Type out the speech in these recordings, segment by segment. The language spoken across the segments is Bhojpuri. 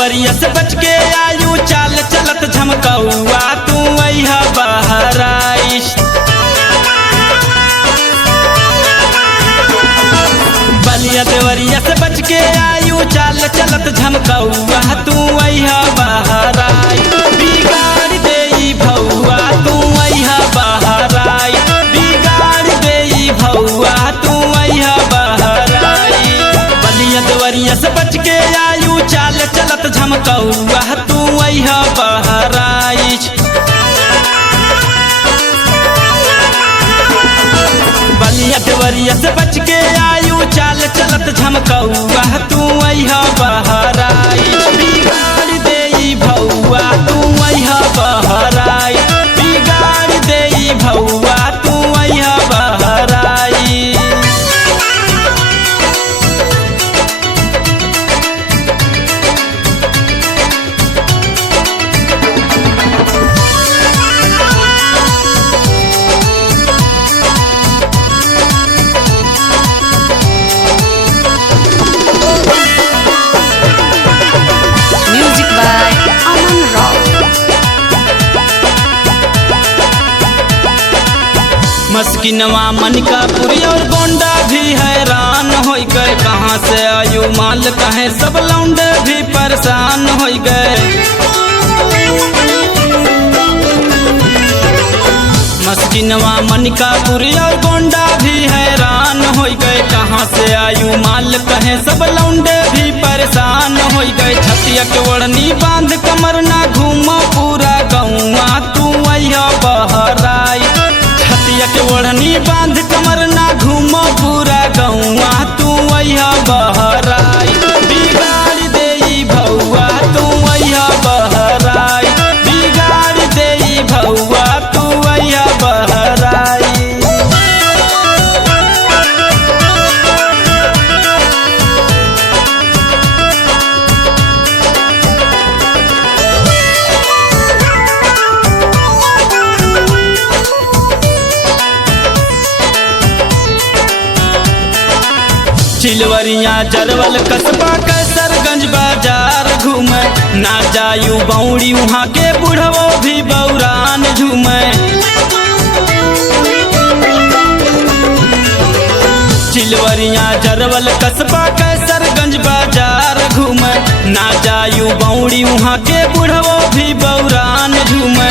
देवरिया से बच के आयु चाल चलत झमकौआ तू अइहा बहराइश। बलिया देवरिया से बच के आयु चाल चलत झमकौआ तू अइहा बहराइश। बिगाड़ देई भौआ तू अइहा बहराइश। बिगाड़ देई भौआ तू अइहा बहराइश। बलिया देवरिया से बच के आयु चाल चलत झमकौआ तू अइहा बहराइश। बलिया देवरिया से बच के आयु चाल चलत झमकौआ तू अइहा बहराइश। बिगाड़ देई भौआ तू अइहा बहराइश। बिगाड़ देई भौआ तू अइहा बहराइश। Music by Aman Rao. मस्किनवा मनिकापुरी और गोंडा भी हैरान हो गए। कहाँ से आयु माल कहे सब लौंडे भी परेशान हो गए। मस्किनवा मनिकापुरी और गोंडा भी हैरान हो गए। कहाँ से आयु माल कहे सब लौंडे भी परेशान हो गए। छतिया के ओढ़नी बांध कमर ना घूमो पूरा गौआ तू अइहा बहराइश। छतिया के ओढ़नी बांध कमर ना घूमो पूरा गौआ तू अइहा बहराइश। बिगाड़ देई भौआ तू अइहा बहराइश। बिगाड़ देई भौआ तू अइहा बहराइश। चिलवरिया जरवल कस्बा कैसरगंज बाजार घूमे। ना जायू बौड़ी वहाँ के बुढ़वो भी बौरान झूमे। चिलवरिया जरवल कस्बा कैसरगंज बाजार घूमे। ना जायू बौड़ी वहाँ के बुढ़वो भी बौरान झूमे।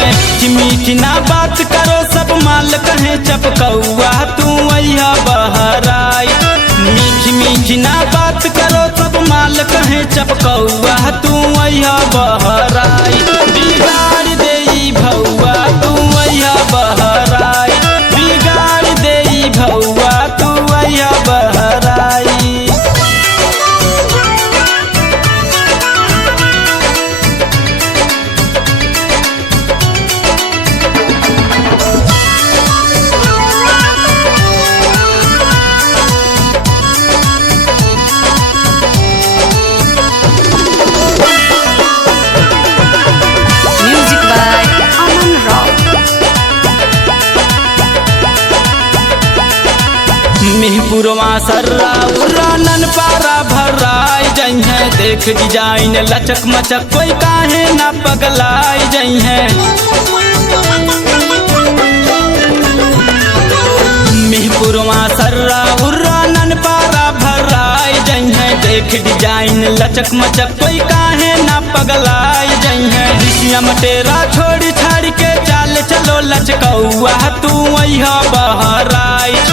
मीठी ना बात करो सब माल कहे चपकौआ तू अइहा बहराइश। मीठी मीठी ना बात करो सब माल कहे चपकौआ तू अइहा बहराइश। बिगाड़ देई भौआ तू अइहा बहराइश। बिगाड़ देई भौआ तू अइहा बहराइश। Music by Aman Rao. मिहपुरवा सर्रा Urra Nanpara भर्राई जई है। देख डिजाइन लचक मचक कोई काहे ना पगलाई जई है। मिहपुरवा सर्रा उर्रा ननपारा भर्राई जई है। देख डिजाइन लचक मचक कोई काहे ना पगलाई जई है। ऋषिया मटेरा छोड़ छाड़ के चाल चलो लचकौआ तू अइहा बहराइश।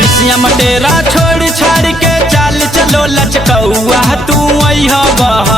ऋषिया मटेरा छोड़ छाड़ के चाल चलो लचकौआ तू अइहा बहराइश।